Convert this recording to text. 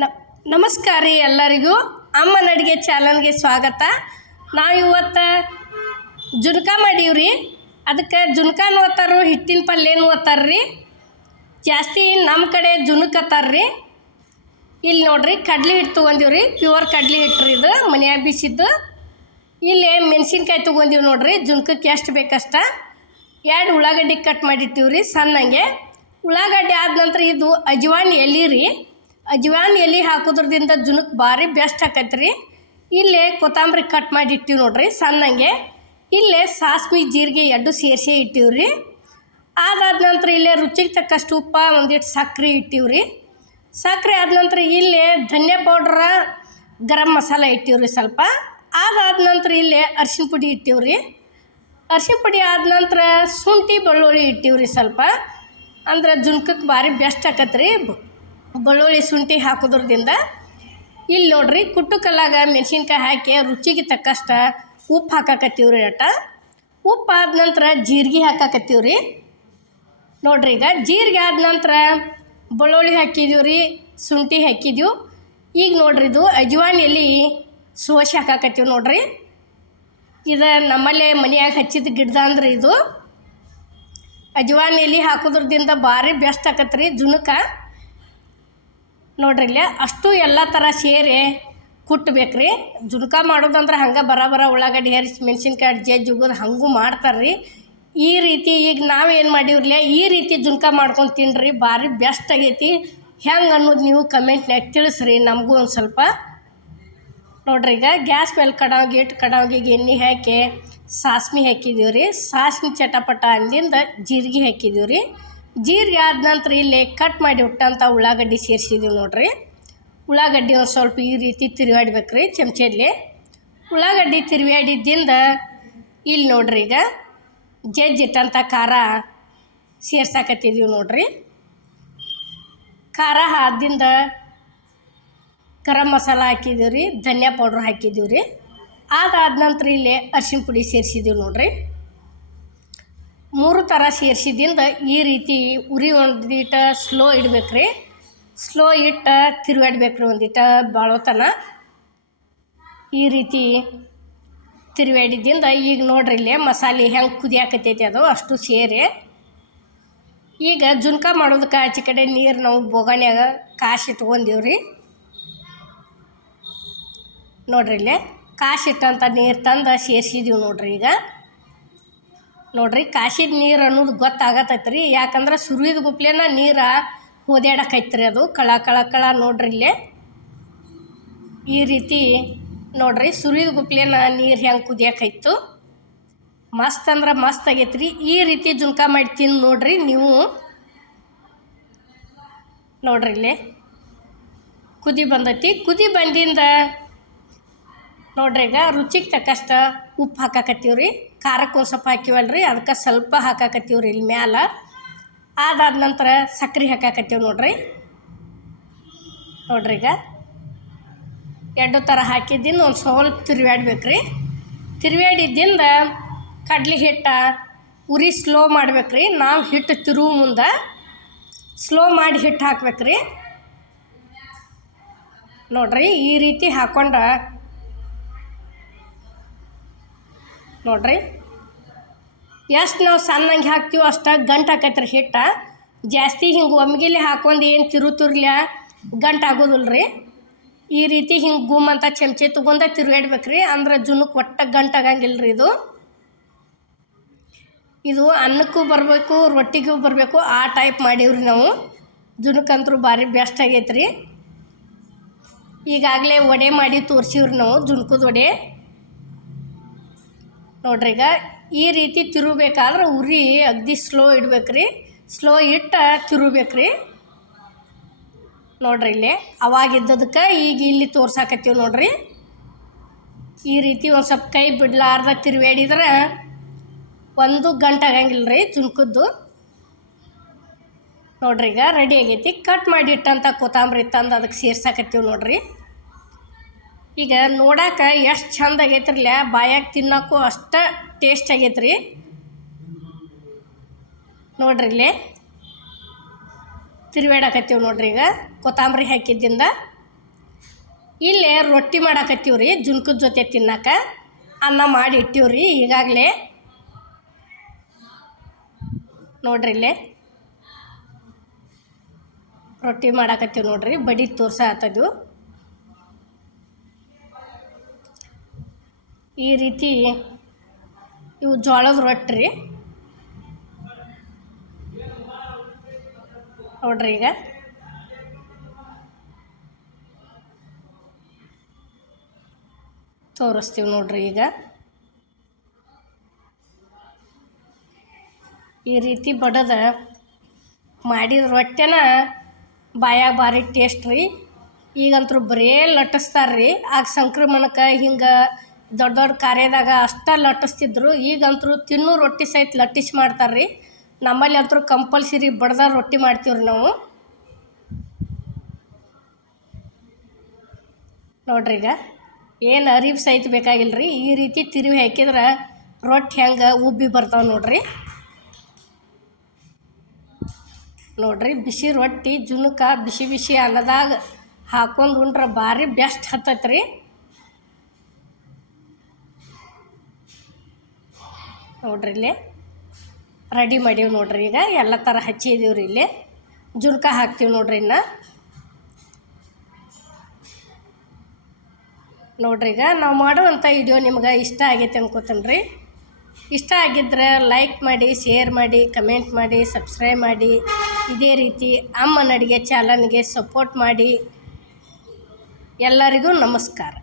ನ, ನಮಸ್ಕಾರ ರೀ ಎಲ್ಲರಿಗೂ. ಅಮ್ಮನ ಅಡುಗೆ ಚಾನಲ್ಗೆ ಸ್ವಾಗತ. ನಾವು ಇವತ್ತು ಜುನ್ಕ ಮಾಡೀವ್ರಿ. ಅದಕ್ಕೆ ಜುನ್ಕಾನು ಓದ್ತಾರು ಹಿಟ್ಟಿನ ಪಲ್ಯನೂ ಓದ್ತಾರ್ರಿ ಜಾಸ್ತಿ ನಮ್ಮ ಕಡೆ ಜುನುಕತ್ತಾರ್ರಿ. ಇಲ್ಲಿ ನೋಡ್ರಿ ಕಡ್ಲಿ ಹಿಟ್ಟು ತೊಗೊಂಡಿವ್ರಿ. ಪ್ಯೂರ್ ಕಡ್ಲಿ ಹಿಟ್ಟು ರೀ ಇದು, ಮನ್ಯಾಗ ಬೀಸಿದ್ದು. ಇಲ್ಲಿ ಮೆಣಸಿನ್ಕಾಯಿ ತೊಗೊಂಡಿವಿ ನೋಡ್ರಿ, ಜುನ್ಕಕ್ಕೆ ಎಷ್ಟು ಬೇಕಷ್ಟ. ಎರಡು ಉಳ್ಳಾಗಡ್ಡಿ ಕಟ್ ಮಾಡಿಟ್ಟಿವ್ರಿ ಸಣ್ಣಂಗೆ. ಉಳ್ಳಾಗಡ್ಡಿ ಆದ ನಂತರ ಇದು ಅಜ್ವಾನ್ ಎಲೆ ರೀ ಅಜ್ವಾನ್ ಎಲೆ ಹಾಕೋದ್ರದಿಂದ ಜುನಕ್ಕೆ ಭಾರಿ ಬೆಸ್ಟ್ ಆಕೈತ್ರಿ. ಇಲ್ಲೇ ಕೊತ್ತಂಬರಿ ಕಟ್ ಮಾಡಿ ಇಟ್ಟಿವಿ ನೋಡ್ರಿ ಸಣ್ಣಂಗೆ. ಇಲ್ಲೇ ಸಾಸ್ಮಿ ಜೀರಿಗೆ ಎರಡು ಸೇರಿಸಿ ಇಟ್ಟಿವ್ರಿ. ಅದಾದ ನಂತರ ಇಲ್ಲೇ ರುಚಿಗೆ ತಕ್ಕಷ್ಟು ಉಪ್ಪ ಒಂದಿಟ್ಟು ಸಕ್ಕರೆ ಇಟ್ಟಿವ್ರಿ. ಸಕ್ಕರೆ ಆದ ನಂತರ ಇಲ್ಲೇ ಧನ್ಯ ಪೌಡ್ರ ಗರಂ ಮಸಾಲ ಇಟ್ಟಿವ್ರಿ ಸ್ವಲ್ಪ. ಅದಾದ ನಂತರ ಇಲ್ಲೇ ಅರ್ಶಿಣ ಪುಡಿ ಇಟ್ಟಿವ್ರಿ. ಅರ್ಶಿಣ ಪುಡಿ ಆದ ನಂತರ ಶುಂಠಿ, ಬೆಳ್ಳುಳ್ಳಿ ಇಟ್ಟಿವ್ರಿ ಸ್ವಲ್ಪ. ಅಂದ್ರೆ ಜುನ್ಕಕ್ಕೆ ಭಾರಿ ಬೆಸ್ಟ್ ಆಕತ್ರಿ. ಬೆಳ್ಳುಳ್ಳಿ ಶುಂಠಿ ಹಾಕೋದ್ರದಿಂದ ಇಲ್ಲಿ ನೋಡ್ರಿ ಕುಟ್ಟು ಕಲ್ಲಾಗ ಮೆಣಸಿನ್ಕಾಯಿ ಹಾಕಿ ರುಚಿಗೆ ತಕ್ಕಷ್ಟ ಉಪ್ಪು ಹಾಕಾಕತ್ತೀವ್ರಿ ಅಟ ಉಪ್ಪು ಆದ ನಂತರ ಜೀರಿಗೆ ಹಾಕಾಕತ್ತೀವ್ರಿ. ನೋಡ್ರಿ ಈಗ ಜೀರಿಗೆ ಆದ ನಂತರ ಬೆಳ್ಳುಳ್ಳಿ ಹಾಕಿದೀವಿ ರೀ ಶುಂಠಿ ಹಾಕಿದ್ದೀವಿ ಈಗ ನೋಡ್ರಿ ಇದು ಅಜ್ವಾನ್ ಎಲೆ ಸೋಸಿ ಹಾಕಾಕತ್ತೀವಿ ನೋಡ್ರಿ. ಇದು ನಮ್ಮಲ್ಲಿ ಮನೆಯಾಗ ಹಚ್ಚಿದ ಗಿಡದ ಅಂದ್ರೆ ಇದು. ಅಜ್ವಾನ್ ಎಲೆ ಹಾಕೋದ್ರದಿಂದ ಭಾರಿ ಬೆಸ್ಟ್ ಆಕತ್ರಿ ಜುನುಕ ನೋಡ್ರಿ ಇಲ್ಲಿ ಅಷ್ಟು ಎಲ್ಲ ಥರ ಸೇರಿ ಕುಟ್ಬೇಕ್ರಿ. ಜುಣ್ಕ ಮಾಡೋದಂದ್ರೆ ಹಂಗೆ ಬರಾಬರ ಬರ ಉಳ್ಳಾಗಡ್ಡಿ ಹೆರಿಸಿ ಮೆಣಸಿನ್ಕಾಯಿ ಜಜ್ಜಿ ಉಗಿದು ಹಂಗೂ ಮಾಡ್ತಾರ್ರಿ. ಈ ರೀತಿ ಈಗ ನಾವೇನು ಮಾಡೀವ್ರಲ್ಲ ಈ ರೀತಿ ಜುನ್ಕ ಮಾಡ್ಕೊಂಡು ತಿನ್ನಿರಿ ಭಾರಿ ಬೆಸ್ಟ್ ಆಗೈತಿ. ಹೆಂಗೆ ಅನ್ನೋದು ನೀವು ಕಮೆಂಟ್ನ್ಯಾಗ ತಿಳಿಸ್ರಿ, ನಮಗೂ ಒಂದು ಸ್ವಲ್ಪ. ನೋಡ್ರಿ ಈಗ ಗ್ಯಾಸ್ ಮೇಲೆ ಕಡಾವಿಗೆ ಇಟ್ಟು ಕಡಾವಿಗೆ ಎಣ್ಣೆ ಹಾಕಿ, ಸಾಸ್ಮಿ ಹಾಕಿದೀವಿ ರೀ ಸಾಸ್ಮಿ ಚಟಪಟ ಅಂದಿಂದ ಜೀರಿಗೆ ಹಾಕಿದೀವಿ ರೀ ಜೀರಿಗೆ ಆದ ನಂತರ ಇಲ್ಲಿ ಕಟ್ ಮಾಡಿ ಹುಟ್ಟಂಥ ಉಳ್ಳಾಗಡ್ಡಿ ಸೇರಿಸಿದ್ದೀವಿ ನೋಡಿರಿ. ಉಳ್ಳಾಗಡ್ಡಿ ಒಂದು ಸ್ವಲ್ಪ ಈ ರೀತಿ ತಿರುವಾಡ್ಬೇಕು ರೀ ಚಮಚಲ್ಲಿ. ಉಳ್ಳಾಗಡ್ಡಿ ತಿರುವಾಡಿದ್ದಿಂದ ಇಲ್ಲಿ ನೋಡ್ರಿ ಈಗ ಜಜ್ಜಿಟ್ಟಂಥ ಖಾರ ಸೇರ್ಸಾಕತ್ತಿದ್ದೀವಿ ನೋಡ್ರಿ. ಖಾರ ಆದಿಂದ ಗರಂ ಮಸಾಲ ಹಾಕಿದ್ದೀವಿ ರೀ ಧನಿಯಾ ಪೌಡ್ರ್ ಹಾಕಿದ್ದೀವಿ ರೀ ಅದಾದ ನಂತರ ಇಲ್ಲಿ ಅರ್ಶಿಣ ಪುಡಿ ಸೇರಿಸಿದ್ದೀವಿ ನೋಡ್ರಿ. ಮೂರು ಥರ ಸೇರಿಸಿದಿಂದ ಈ ರೀತಿ ಉರಿ ಒಂದಿಟ ಸ್ಲೋ ಇಡ್ಬೇಕು ರೀ ಸ್ಲೋ ಇಟ್ಟು ತಿರುಗಾಡ್ಬೇಕು ರೀ ಒಂದಿಟ ಬಾಳೋತನ. ಈ ರೀತಿ ತಿರುವಾಡಿದ್ದಿಂದ ಈಗ ನೋಡ್ರಿ ಇಲ್ಲೇ ಮಸಾಲೆ ಹೆಂಗೆ ಕುದಿಯಾಕತೈತಿ ಅದು ಅಷ್ಟು ಸೇರಿ. ಈಗ ಜುನ್ಕ ಮಾಡೋದಕ್ಕೆ ಆಚೆ ಕಡೆ ನೀರು ನಾವು ಬೋಗಣ್ಯಾಗ ಕಾಸು ಇಟ್ಕೊಂಡಿವ್ರಿ ನೋಡ್ರಿ ಇಲ್ಲೇ ಕಾಸಿಟ್ಟಂಥ ನೀರು ತಂದು ಸೇರಿಸಿದೀವಿ ನೋಡ್ರಿ ಈಗ. ನೋಡ್ರಿ ಕಾಸಿದ ನೀರು ಅನ್ನೋದು ಗೊತ್ತಾಗತ್ತೈತೆ ರೀ ಯಾಕಂದ್ರೆ ಸುರಿದ ಗುಪ್ಲೆನ ನೀರು ಹೋದ್ಯಾಡಕೈತ್ರಿ ಅದು. ಕಳ ಕಳ ಕಳ ನೋಡ್ರಿ ಇಲ್ಲೇ. ಈ ರೀತಿ ನೋಡ್ರಿ ಸುರಿದ ಗುಪ್ಲೆನ ನೀರು ಹೆಂಗೆ ಕುದಿಯಾಕೈತು ಮಸ್ತ್ ಅಂದ್ರೆ ಮಸ್ತ್ ಆಗೈತೆ ರೀ ಈ ರೀತಿ ಜುನ್ಕ ಮಾಡಿ ತಿಂದು ನೋಡ್ರಿ ನೀವು. ನೋಡ್ರಿ ಇಲ್ಲೇ. ಕುದಿ ಬಂದೈತಿ. ಕುದಿ ಬಂದಿಂದ ನೋಡ್ರಿ ಈಗ ರುಚಿಗೆ ತಕ್ಕಷ್ಟು ಉಪ್ಪು ಹಾಕಾಕತ್ತೀವಿ ರೀ ಖಾರಕ್ಕೆ ಸ್ವಲ್ಪ ರೀ ಅದಕ್ಕೆ ಸ್ವಲ್ಪ ಹಾಕಾಕತ್ತೀವಿ ರೀ ಇಲ್ಲಿ ಮ್ಯಾಲ. ಅದಾದ ನಂತರ ಸಕ್ರೆ ಹಾಕಾಕತ್ತೀವಿ ನೋಡ್ರಿ. ನೋಡ್ರಿ ಈಗ. ಎರಡು ಥರ ಹಾಕಿದ್ದಿಂದ ಒಂದು ಸ್ವಲ್ಪ ತಿರುವ್ಯಾಡ್ಬೇಕು ರೀ ತಿರ್ವ್ಯಾಡಿದ್ದಿಂದ ಕಡ್ಲೆ ಹಿಟ್ಟ ಉರಿ ಸ್ಲೋ ಮಾಡ್ಬೇಕು ರೀ ನಾವು ಹಿಟ್ಟು ತಿರುವ ಮುಂದೆ ಸ್ಲೋ ಮಾಡಿ ಹಿಟ್ಟು ಹಾಕ್ಬೇಕು ರೀ ನೋಡ್ರಿ, ಈ ರೀತಿ ಹಾಕೊಂಡ್ರೆ ನೋಡ್ರಿ. ಎಷ್ಟು ನಾವು ಸಣ್ಣಂಗೆ ಹಾಕ್ತೀವೋ ಅಷ್ಟು ಗಂಟು ಆಕೈತ್ರಿ ಹಿಟ್ಟ. ಜಾಸ್ತಿ ಹಿಂಗೆ ಒಮ್ಗಿಲೆ ಹಾಕೊಂಡು ಏನು ತಿರು ಗಂಟು ಆಗೋದಿಲ್ಲ ರೀ ಈ ರೀತಿ ಹಿಂಗೆ ಗುಮ್ ಅಂತ ಚಮಚೆ ತೊಗೊಂಡ ತಿರುಗಾಡ್ಬೇಕು ರೀ ಅಂದ್ರೆ ಜುನಕ್ಕೆ ಒಟ್ಟ ಗಂಟು ಆಗಂಗಿಲ್ಲ ರೀ ಇದು. ಇದು ಅನ್ನಕ್ಕೂ ಬರಬೇಕು, ರೊಟ್ಟಿಗೂ ಬರಬೇಕು, ಆ ಟೈಪ್ ಮಾಡೀವ್ರಿ ನಾವು. ಜುನಕ್ಕಂತರೂ ಭಾರಿ ಬೆಸ್ಟ್ ಆಗೈತೆ ರೀ ಈಗಾಗಲೇ ವಡೆ ಮಾಡಿ ತೋರಿಸಿವ್ರಿ ನಾವು ಜುನ್ಕದ ವಡೆ. ನೋಡ್ರಿ, ಈಗ ಈ ರೀತಿ ತಿರುಬೇಕಾದ್ರೆ ಉರಿ, ಅಗ್ದಿ ಸ್ಲೋ ಇಡ್ಬೇಕ್ರಿ. ಸ್ಲೋ ಇಟ್ಟು ತಿರುಬೇಕ್ರಿ ನೋಡ್ರಿ ಇಲ್ಲಿ ಅವಾಗಿದ್ದದಕ್ಕೆ ಈಗ ಇಲ್ಲಿ ತೋರ್ಸಾಕತ್ತೀವಿ ನೋಡ್ರಿ. ಈ ರೀತಿ ಒಂದು ಸ್ವಲ್ಪ ಕೈ ಬಿಡ್ಲಾರ್ದ ತಿರುವೇಡಿದ್ರೆ ಒಂದು ಗಂಟೆ ಆಗಂಗಿಲ್ಲ ರೀ ಜುನ್ಕದ್ದು ನೋಡ್ರಿ, ಈಗ ರೆಡಿ ಆಗೈತಿ. ಕಟ್ ಮಾಡಿ ಇಟ್ಟಂತ ಕೊತ್ತಂಬರಿ ತಂದು ಅದಕ್ಕೆ ಸೇರ್ಸಾಕತ್ತೀವಿ ನೋಡ್ರಿ. ಈಗ ನೋಡಾಕ ಎಷ್ಟು ಚಂದ ಆಗೈತ್ರಲ್ಲ, ಬಾಯಾಗ ತಿನ್ನೋಕ್ಕೂ ಅಷ್ಟ ಟೇಸ್ಟ್ ಆಗೈತ್ರಿ. ನೋಡ್ರಿ ಇಲ್ಲಿ. ತಿರುವಾಡಕತ್ತೀವಿ ನೋಡ್ರಿ ಈಗ, ಕೊತ್ತಂಬರಿ ಹಾಕಿದ್ದಿಂದ. ಇಲ್ಲೇ ರೊಟ್ಟಿ ಮಾಡಾಕತ್ತೀವಿ ರೀ ಜುನ್ಕದ ಜೊತೆ ತಿನ್ನಕ. ಅನ್ನ ಮಾಡಿ ಇಟ್ಟೀವ್ರಿ ಈಗಾಗಲೇ. ನೋಡ್ರಿ ಇಲ್ಲೇ. ರೊಟ್ಟಿ ಮಾಡಾಕತ್ತೀವಿ ನೋಡ್ರಿ, ಬಡಿ ತೋರ್ಸ ಆತದು ಈ ರೀತಿ ಇವು ಜೋಳದ ರೊಟ್ಟಿ ರೀ. ನೋಡ್ರಿ ಈಗ. ತೋರಿಸ್ತೀವಿ ನೋಡ್ರಿ ಈಗ. ಈ ರೀತಿ ಬಡದ ಮಾಡಿದ ರೊಟ್ಟೆನ ಬಾಯಾಗ ಭಾರಿ ಟೇಸ್ಟ್ ರೀ. ಈಗಂತೂ ಬರೇ ಲಟ್ಟಿಸ್ತಾರೆ ರೀ ಆಗ ಸಂಕ್ರಮಣಕ್ಕೆ ಹಿಂಗೆ ದೊಡ್ಡ ದೊಡ್ಡ ಕಾರ್ಯದಾಗ ಅಷ್ಟೇ ಲಟ್ಟಿಸ್ತಿದ್ರು. ಈಗಂತೂ ತಿನ್ನೋ ರೊಟ್ಟಿ ಸಹಿತ ಲಟ್ಟಿಸಿ ಮಾಡ್ತಾರೆ ರೀ ನಮ್ಮಲ್ಲಿ ಅಂತೂ ಕಂಪಲ್ಸರಿ ಬಡ್ದ ರೊಟ್ಟಿ ಮಾಡ್ತೀವಿ ರೀ ನಾವು. ನೋಡ್ರಿ ಈಗ, ಏನು ಅರಿವು ಸಹಿತ ಬೇಕಾಗಿಲ್ಲ ರೀ ಈ ರೀತಿ ತಿರುವಿ ಹಾಕಿದ್ರೆ ರೊಟ್ಟಿ ಹೆಂಗೆ ಉಬ್ಬಿ ಬರ್ತಾವೆ ನೋಡ್ರಿ. ನೋಡ್ರಿ, ಬಿಸಿ ರೊಟ್ಟಿ ಜುನುಕ ಬಿಸಿ ಬಿಸಿ ಅನ್ನದಾಗ ಹಾಕೊಂಡು ಉಂಡ್ರೆ ಭಾರಿ ಬೆಸ್ಟ್ ಹತ್ತೈತೆ ನೋಡ್ರಿ ಇಲ್ಲಿ. ರೆಡಿ ಮಾಡೀವಿ ನೋಡ್ರಿ ಈಗ. ಎಲ್ಲ ಥರ ಹಚ್ಚಿದೀವಿ ರೀ ಇಲ್ಲಿ. ಜುಲ್ಕ ಹಾಕ್ತೀವಿ ನೋಡ್ರಿ ಇನ್ನು. ನೋಡ್ರಿ ಈಗ ನಾವು ಮಾಡುವಂಥ ವಿಡಿಯೋ ನಿಮ್ಗೆ ಇಷ್ಟ ಆಗೈತೆ ಅನ್ಕೋತೀನಿ ರೀ ಇಷ್ಟ ಆಗಿದ್ರೆ ಲೈಕ್ ಮಾಡಿ ಶೇರ್ ಮಾಡಿ ಕಮೆಂಟ್ ಮಾಡಿ ಸಬ್ಸ್ಕ್ರೈಬ್ ಮಾಡಿ. ಇದೇ ರೀತಿ ಅಮ್ಮನ ಅಡುಗೆ ಚಾನಲ್ಗೆ ಸಪೋರ್ಟ್ ಮಾಡಿ. ಎಲ್ಲರಿಗೂ ನಮಸ್ಕಾರ.